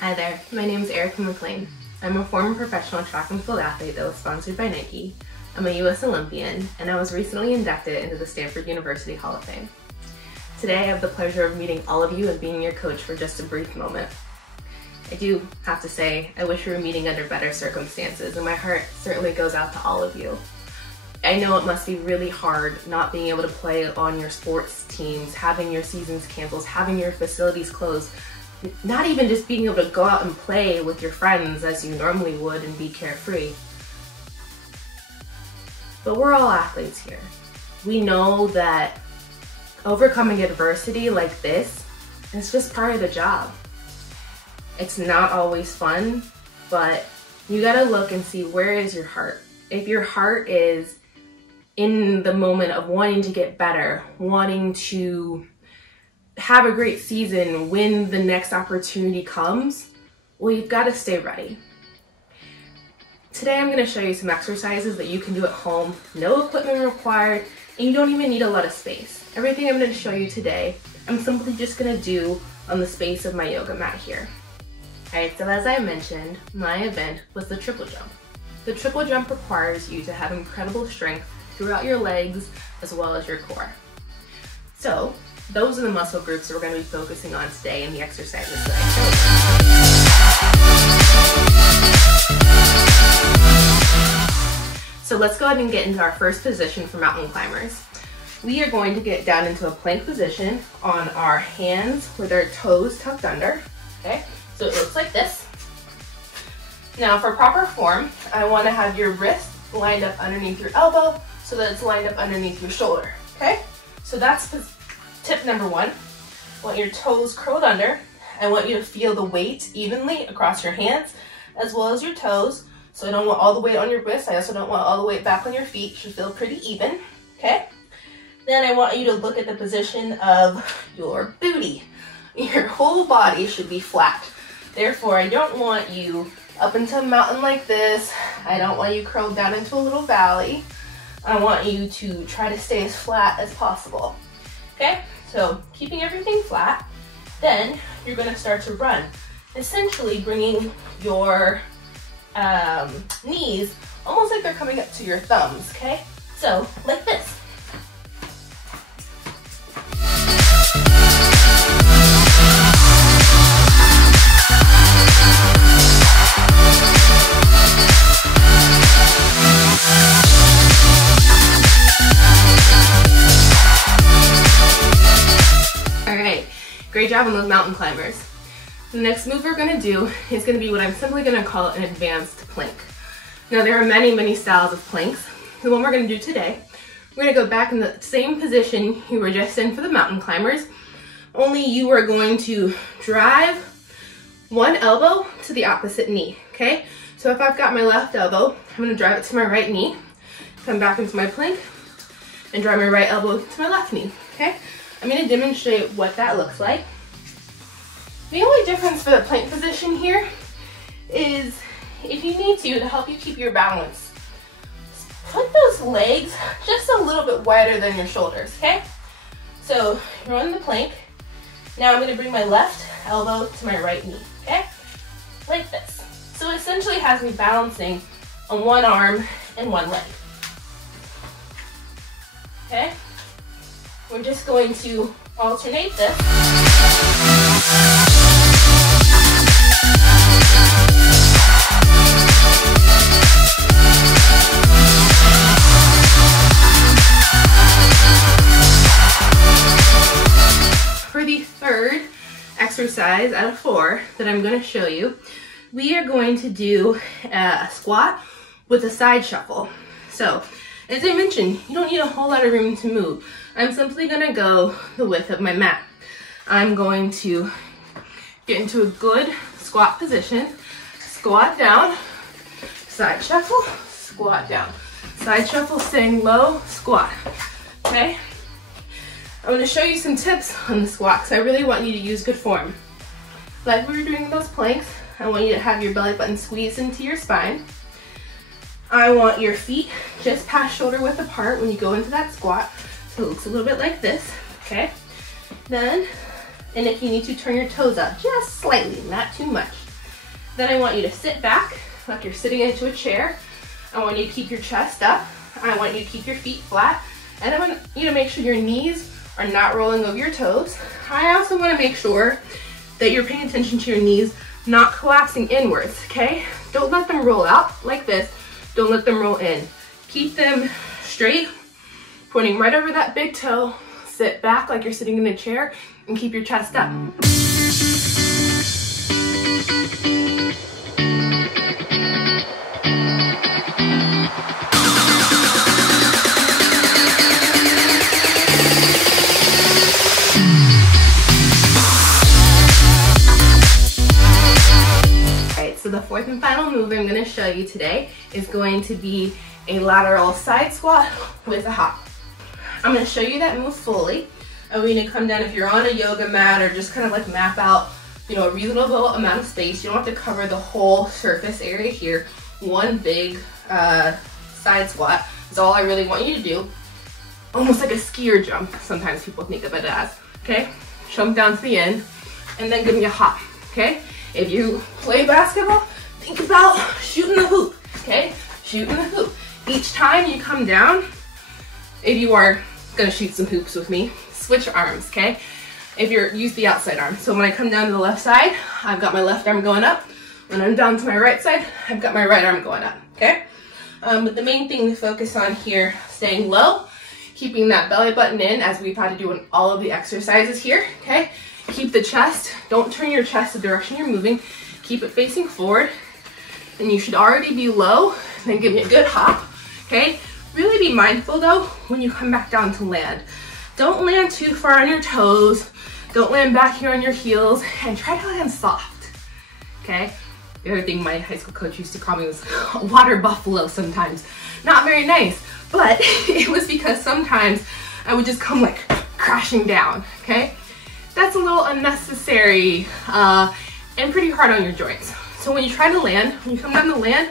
Hi there, my name is McLain. I'm a former professional track and field athlete that was sponsored by Nike. I'm a US Olympian, and I was recently inducted into the Stanford University Hall of Fame. Today I have the pleasure of meeting all of you and being your coach for just a brief moment. I do have to say, I wish we were meeting under better circumstances, and my heart certainly goes out to all of you. I know it must be really hard not being able to play on your sports teams, having your seasons canceled, having your facilities closed, not even just being able to go out and play with your friends as you normally would and be carefree. But we're all athletes here. We know that overcoming adversity like this is just part of the job. It's not always fun, but you gotta look and see, where is your heart? If your heart is in the moment of wanting to get better, wanting to have a great season when the next opportunity comes, well, you've got to stay ready. Today I'm going to show you some exercises that you can do at home, no equipment required, and you don't even need a lot of space. Everything I'm going to show you today, I'm simply just going to do on the space of my yoga mat here. Alright, so as I mentioned, my event was the triple jump. The triple jump requires you to have incredible strength throughout your legs as well as your core. So, those are the muscle groups that we're going to be focusing on today in the exercises that I showed you. So let's go ahead and get into our first position for mountain climbers. We are going to get down into a plank position on our hands with our toes tucked under. Okay, so it looks like this. Now for proper form, I want to have your wrist lined up underneath your elbow so that it's lined up underneath your shoulder. Okay, so that's tip number one. I want your toes curled under. I want you to feel the weight evenly across your hands as well as your toes. So I don't want all the weight on your wrist. I also don't want all the weight back on your feet. It should feel pretty even, okay? Then I want you to look at the position of your booty. Your whole body should be flat. Therefore, I don't want you up into a mountain like this. I don't want you curled down into a little valley. I want you to try to stay as flat as possible, okay? So keeping everything flat, then you're going to start to run, essentially bringing your knees almost like they're coming up to your thumbs, okay? So like this. Great job on those mountain climbers. The next move we're going to do is going to be what I'm simply going to call an advanced plank. Now there are many styles of planks. The one we're going to do today, we're going to go back in the same position you were just in for the mountain climbers, only you are going to drive one elbow to the opposite knee, okay? So if I've got my left elbow, I'm going to drive it to my right knee, come back into my plank, and drive my right elbow to my left knee, okay? I'm going to demonstrate what that looks like. The only difference for the plank position here is if you need to help you keep your balance, put those legs just a little bit wider than your shoulders, okay? So you're on the plank. Now I'm going to bring my left elbow to my right knee, okay? Like this. So it essentially has me balancing on one arm and one leg, okay? We're just going to alternate this. For the third exercise out of 4 that I'm going to show you, we are going to do a squat with a side shuffle. So, as I mentioned, you don't need a whole lot of room to move. I'm simply going to go the width of my mat. I'm going to get into a good squat position, squat down, side shuffle, squat down. Side shuffle, staying low, squat, okay? I'm going to show you some tips on the squat because I really want you to use good form. Like we were doing those planks, I want you to have your belly button squeezed into your spine. I want your feet just past shoulder width apart when you go into that squat. So it looks a little bit like this, okay? Then, and if you need to, turn your toes out just slightly, not too much. Then I want you to sit back like you're sitting into a chair. I want you to keep your chest up. I want you to keep your feet flat. And I want you to make sure your knees are not rolling over your toes. I also want to make sure that you're paying attention to your knees not collapsing inwards, okay? Don't let them roll out like this. Don't let them roll in. Keep them straight, pointing right over that big toe. Sit back like you're sitting in a chair and keep your chest up. So the fourth and final move I'm going to show you today is going to be a lateral side squat with a hop. I'm going to show you that move fully. I want you to come down if you're on a yoga mat or just kind of like map out, a reasonable amount of space. You don't have to cover the whole surface area here. One big side squat is all I really want you to do. Almost like a skier jump, sometimes people think of it as. Okay, jump down to the end and then give me a hop. Okay. If you play basketball, think about shooting the hoop, okay? Shooting the hoop. Each time you come down, if you are gonna shoot some hoops with me, switch arms, okay? Use the outside arm. So when I come down to the left side, I've got my left arm going up. When I'm down to my right side, I've got my right arm going up, okay? But the main thing to focus on here, staying low, keeping that belly button in as we've had to do in all of the exercises here, okay? Keep the chest, don't turn your chest the direction you're moving. Keep it facing forward. And you should already be low. Then give me a good hop, okay? Really be mindful though when you come back down to land. Don't land too far on your toes. Don't land back here on your heels and try to land soft, okay? The other thing my high school coach used to call me was a water buffalo sometimes. Not very nice, but it was because sometimes I would just come like crashing down, okay? That's a little unnecessary and pretty hard on your joints. So when you try to land, when you come down to land,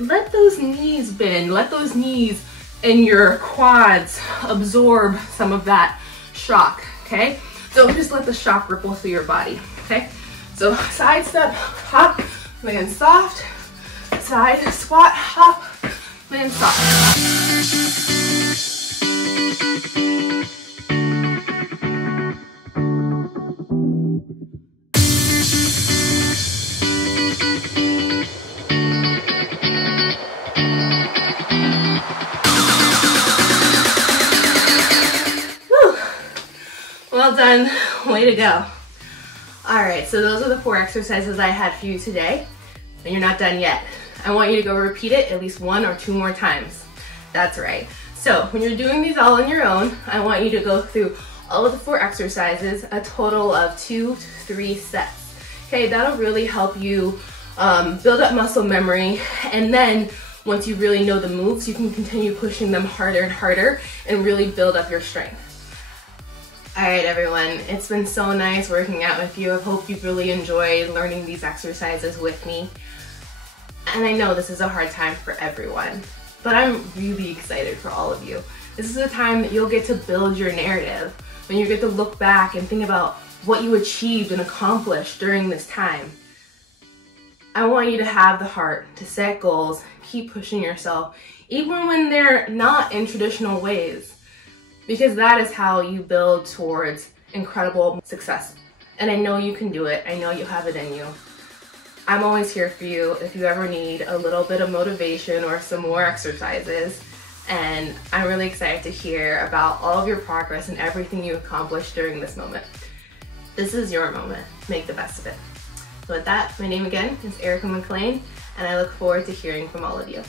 let those knees bend, let those knees and your quads absorb some of that shock, okay? Don't just let the shock ripple through your body, okay? So side step, hop, land soft, side squat, hop, land soft. Well done, way to go. All right, so those are the 4 exercises I had for you today, and you're not done yet. I want you to go repeat it at least 1 or 2 more times. That's right. So when you're doing these all on your own, I want you to go through all of the 4 exercises, a total of 2 to 3 sets. Okay, that'll really help you build up muscle memory, and then once you really know the moves, you can continue pushing them harder and harder and really build up your strength. All right, everyone, it's been so nice working out with you. I hope you've really enjoyed learning these exercises with me. And I know this is a hard time for everyone, but I'm really excited for all of you. This is a time that you'll get to build your narrative, when you get to look back and think about what you achieved and accomplished during this time. I want you to have the heart to set goals, keep pushing yourself, even when they're not in traditional ways. Because that is how you build towards incredible success. And I know you can do it. I know you have it in you. I'm always here for you if you ever need a little bit of motivation or some more exercises. And I'm really excited to hear about all of your progress and everything you accomplished during this moment. This is your moment. Make the best of it. So with that, my name again is Erica McLain, and I look forward to hearing from all of you.